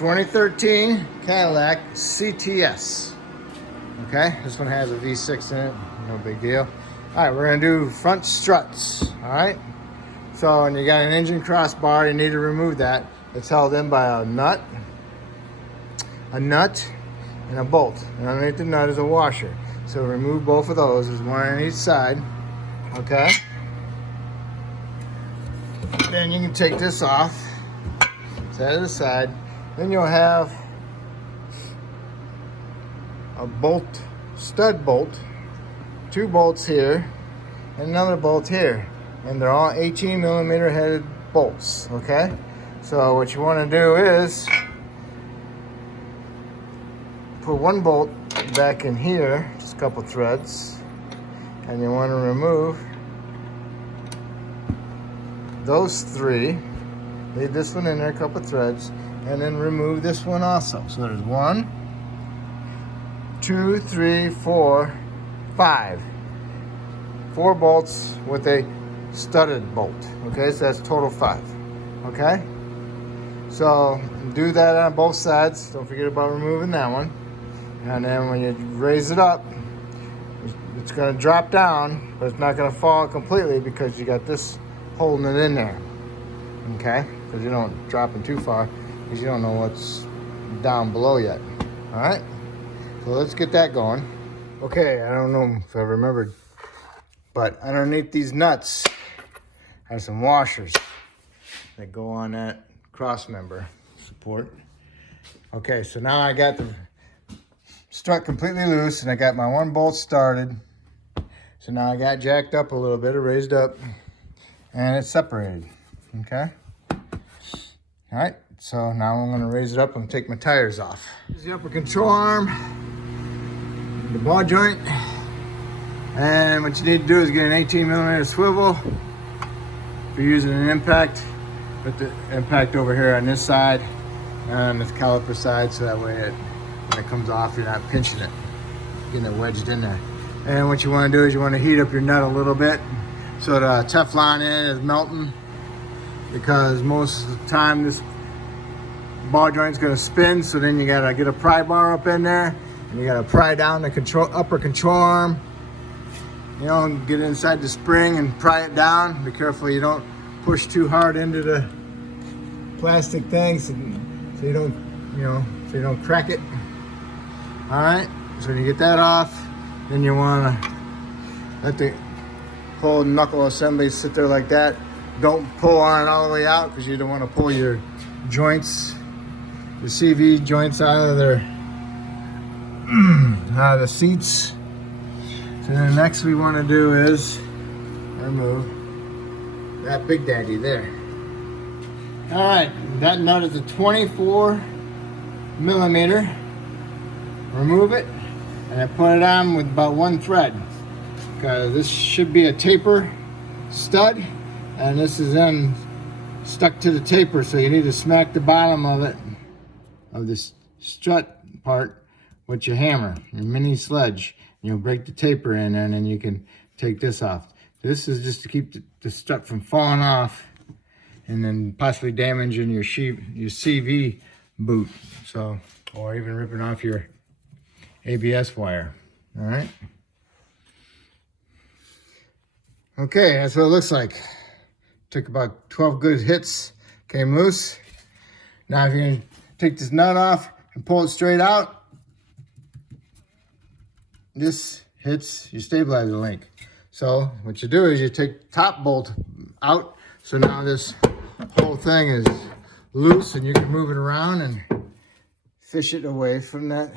2013 Cadillac CTS. Okay, this one has a V6 in it, no big deal. All right, we're gonna do front struts, all right? So, and you got an engine crossbar, you need to remove that. It's held in by a nut, and a bolt. And underneath the nut is a washer. So remove both of those, there's one on each side, okay? Then you can take this off, set it aside. Then you'll have a bolt, stud bolt, two bolts here, and another bolt here. And they're all 18 millimeter headed bolts, okay? So what you want to do is put one bolt back in here, just a couple threads, and you want to remove those three. Leave this one in there, a couple threads, and then remove this one also. So there's 1, 2, 3, 4, 5. 4 bolts with a studded bolt. Okay, so that's total 5. Okay? So do that on both sides. Don't forget about removing that one. And then when you raise it up, it's going to drop down, but it's not going to fall completely because you got this holding it in there. Okay? Because you don't drop it too far because you don't know what's down below yet. All right? So let's get that going. Okay, I don't know if I remembered, but underneath these nuts are some washers that go on that cross member support. Okay, so now I got the strut completely loose and I got my one bolt started. So now I got jacked up a little bit, or raised up, and it's separated, okay? All right, so now I'm gonna raise it up and take my tires off. Here's the upper control arm, the ball joint, and what you need to do is get an 18 millimeter swivel. If you're using an impact, put the impact over here on this side and this caliper side, so that way when it comes off, you're not pinching it, getting it wedged in there. And what you want to do is you want to heat up your nut a little bit so the Teflon in it is melting, because most of the time this ball joint's going to spin, so then you got to get a pry bar up in there and you got to pry down the upper control arm. You know, get inside the spring and pry it down. Be careful you don't push too hard into the plastic things, so you don't crack it. All right, so when you get that off, then you want to let the whole knuckle assembly sit there like that. Don't pull on it all the way out, because you don't want to pull your joints, your CV joints out of the seats. So then next we want to do is remove that big daddy there. All right, that nut is a 24 millimeter. Remove it and I put it on with about 1 thread, because this should be a taper stud, and this is then stuck to the taper, so you need to smack the bottom of it, of this strut part, with your hammer, your mini sledge. You'll break the taper in there, and then you can take this off. This is just to keep the strut from falling off and then possibly damaging your CV boot, so, or even ripping off your ABS wire. All right. Okay, that's what it looks like. Took about 12 good hits, came loose. Now if you're gonna take this nut off and pull it straight out, this hits your stabilizer link. So what you do is you take the top bolt out, so now this whole thing is loose and you can move it around and fish it away from that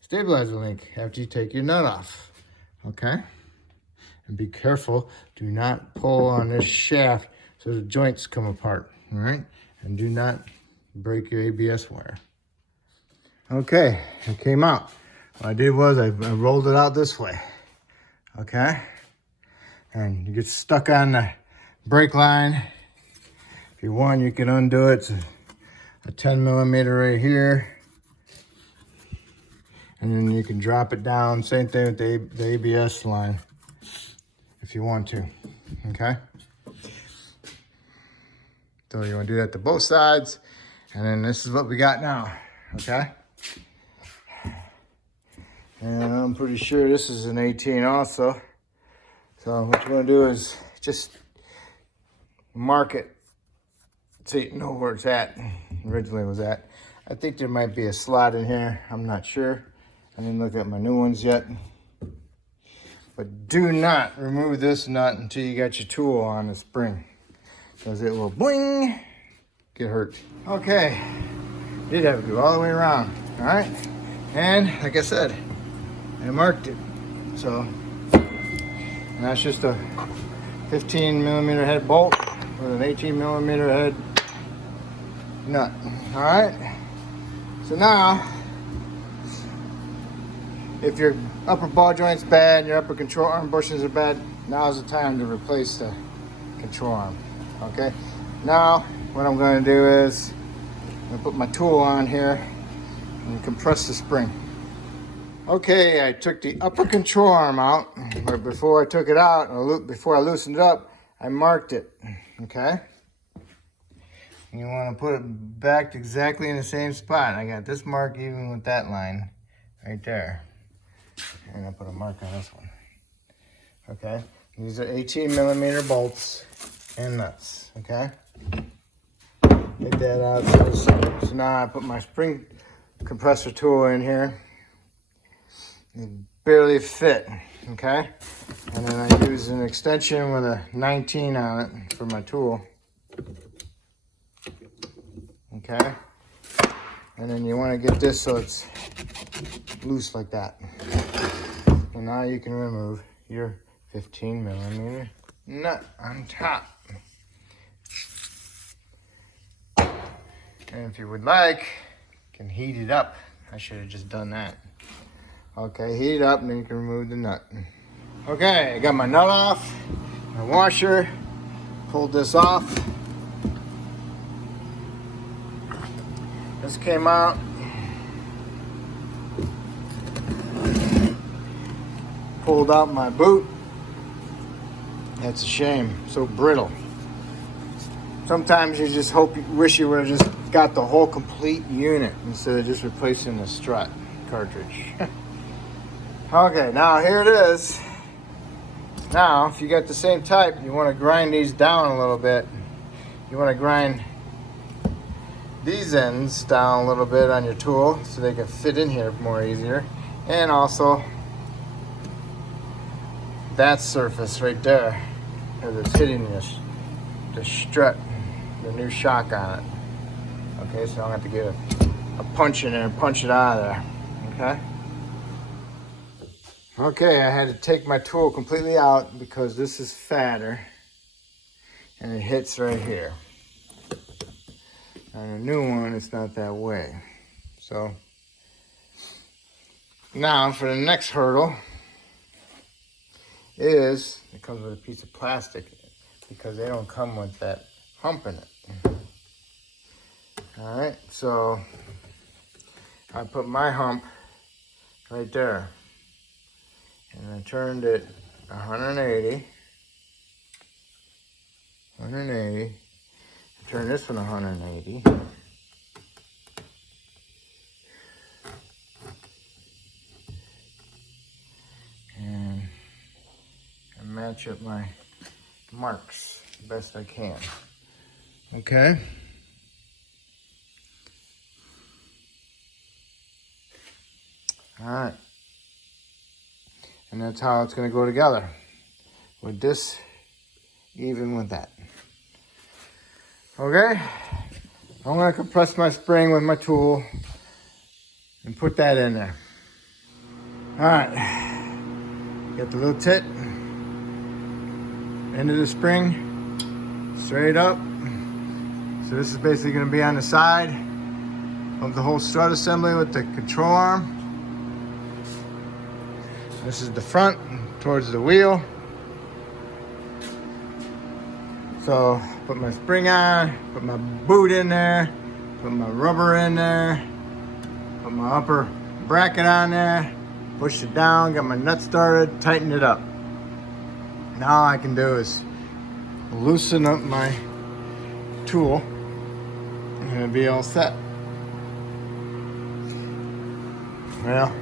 stabilizer link after you take your nut off. Okay? And be careful, do not pull on this shaft so the joints come apart, all right? And do not break your ABS wire. Okay, it came out. What I did was I rolled it out this way, okay? And you get stuck on the brake line. If you want, you can undo it. It's a 10 millimeter right here. And then you can drop it down. Same thing with the ABS line, if you want to, okay? So you want to do that to both sides. And then this is what we got now, okay? And I'm pretty sure this is an 18 also. So what you want to do is just mark it so you know where it's at, originally was at. I think there might be a slot in here, I'm not sure. I didn't look at my new ones yet. But do not remove this nut until you got your tool on the spring, because it will boing, get hurt. Okay, did have to go all the way around, all right? And like I said, I marked it. So, and that's just a 15 millimeter head bolt with an 18 millimeter head nut, all right? So now, if your upper ball joint's bad, your upper control arm bushings are bad, now's the time to replace the control arm, okay? Now, what I'm gonna do is, I'm gonna put my tool on here and compress the spring. Okay, I took the upper control arm out, but before I took it out, before I loosened it up, I marked it, okay? And you wanna put it back exactly in the same spot. I got this mark even with that line right there. And I put a mark on this one, okay? These are 18 millimeter bolts and nuts, okay? Get that out. So now I put my spring compressor tool in here. It barely fit, okay? And then I use an extension with a 19 on it for my tool, okay? And then you want to get this so it's loose like that. And now you can remove your 15 millimeter nut on top. And if you would like, you can heat it up. I should have just done that. Okay, heat it up and then you can remove the nut. Okay, I got my nut off, my washer, pulled this off. This came out. Pulled out my boot. That's a shame, so brittle. Sometimes you just wish you would have just got the whole complete unit instead of just replacing the strut cartridge. Okay, now here it is. Now, if you got the same type, you want to grind these down a little bit. You want to grind these ends down a little bit on your tool so they can fit in here more easier. And also that surface right there, because it's hitting the strut, the new shock on it. Okay, so I'll have to get a punch in there and punch it out of there, okay? Okay, I had to take my tool completely out because this is fatter and it hits right here. On a new one, it's not that way. So now for the next hurdle is, it comes with a piece of plastic because they don't come with that hump in it. All right, so I put my hump right there. And I turned it 180. I turned this one 180. And I match up my marks the best I can. Okay. All right. And that's how it's going to go together, with this even with that. Okay, I'm going to compress my spring with my tool and put that in there. All right, get the little tit, end of the spring, straight up. So this is basically going to be on the side of the whole strut assembly with the control arm. This is the front towards the wheel. So put my spring on, put my boot in there, put my rubber in there, put my upper bracket on there, push it down, got my nut started, tighten it up. Now all I can do is loosen up my tool. And gonna be all set. Well,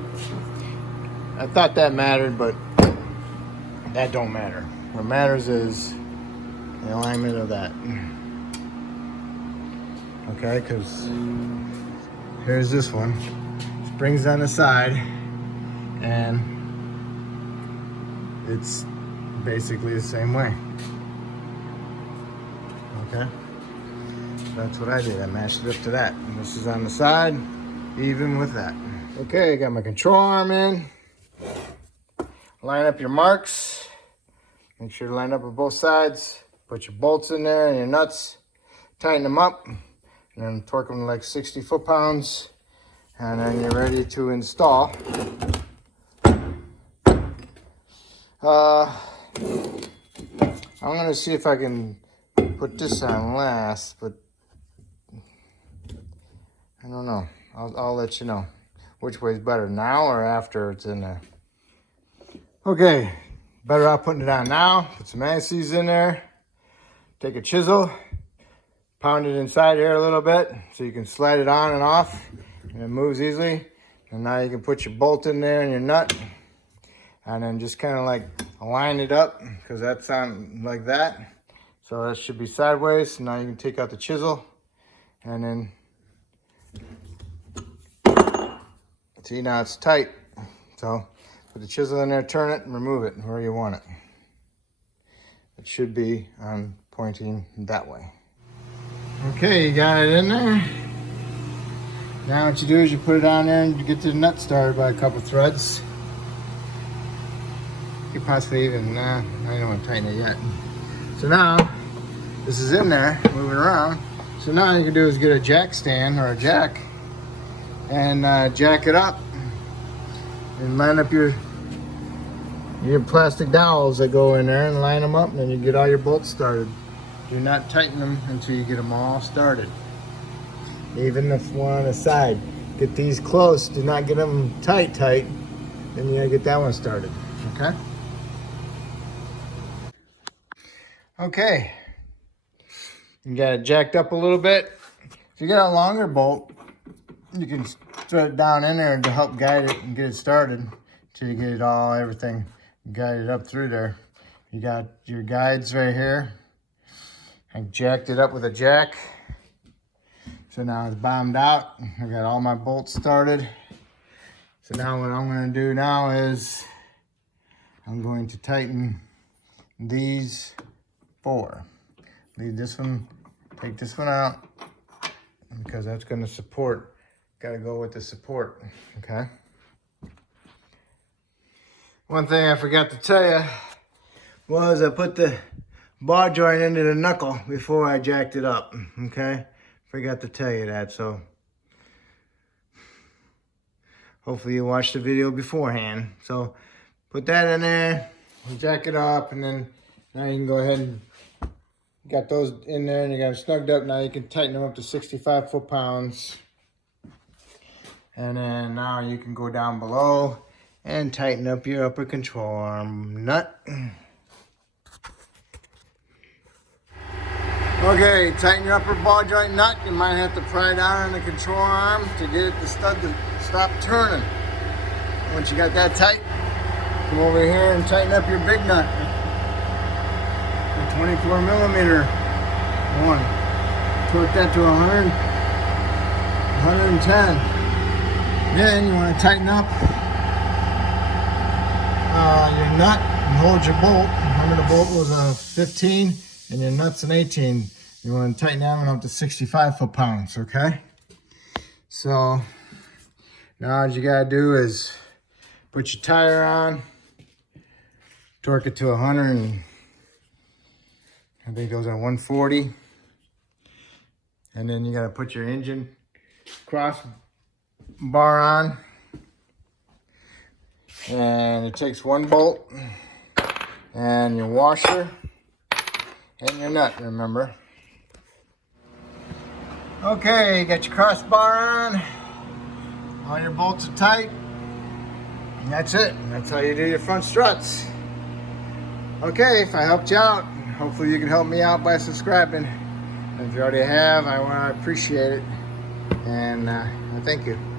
I thought that mattered, but that don't matter. What matters is the alignment of that. Okay, because here's this one. Springs on the side, and it's basically the same way. Okay, that's what I did. I matched it up to that. And this is on the side, even with that. Okay, I got my control arm in. Line up your marks. Make sure to line up with both sides. Put your bolts in there and your nuts. Tighten them up. And then torque them like 60 foot-pounds. And then you're ready to install. I'm going to see if I can put this on last, but I don't know. I'll let you know which way is better, now or after it's in there. Okay, better off putting it on now. Put some anti-seize in there. Take a chisel, pound it inside here a little bit so you can slide it on and off, and it moves easily. And now you can put your bolt in there and your nut, and then just kind of like align it up, because that's on like that. So that should be sideways. Now you can take out the chisel, and then see, now it's tight. So put the chisel in there, turn it, and remove it where you want it. It should be on pointing that way. Okay, you got it in there. Now what you do is you put it on there and you get the nut started by a couple threads. You could possibly even, I don't want to tighten it yet. So now, this is in there, moving around. So now all you can do is get a jack stand or a jack and jack it up and line up your plastic dowels that go in there and line them up, and then you get all your bolts started. Do not tighten them until you get them all started. Even if one on the side. Get these close, do not get them tight, then you gotta get that one started, okay? Okay, you got it jacked up a little bit. If you got a longer bolt, you can thread it down in there to help guide it and get it started until you get it all, everything guided up through there. You got your guides right here. I jacked it up with a jack. So now it's bombed out. I got all my bolts started. So now what I'm going to do now is I'm going to tighten these 4. Leave this one, take this one out, because that's going to support. Got to go with the support, okay? One thing I forgot to tell you was I put the ball joint into the knuckle before I jacked it up, okay? Forgot to tell you that, so hopefully you watched the video beforehand. So put that in there, jack it up, and then now you can go ahead and got those in there and you got it snugged up. Now you can tighten them up to 65 foot-pounds. And then now you can go down below and tighten up your upper control arm nut. Okay, tighten your upper ball joint nut. You might have to pry down on the control arm to get it the stud to stop turning. Once you got that tight, come over here and tighten up your big nut. The 24 millimeter one. Torque that to 100, 110. Then you want to tighten up your nut and hold your bolt. Remember the bolt was a 15 and your nut's an 18. You want to tighten that one up to 65 foot-pounds, okay? So now all you gotta do is put your tire on, torque it to 100, and I think it goes at 140. And then you gotta put your engine crossbar on. And it takes 1 bolt and your washer and your nut, remember. Okay, you got your crossbar on. All your bolts are tight. And that's it. That's how you do your front struts. Okay, if I helped you out, hopefully you can help me out by subscribing. And if you already have, I want to appreciate it, and I thank you.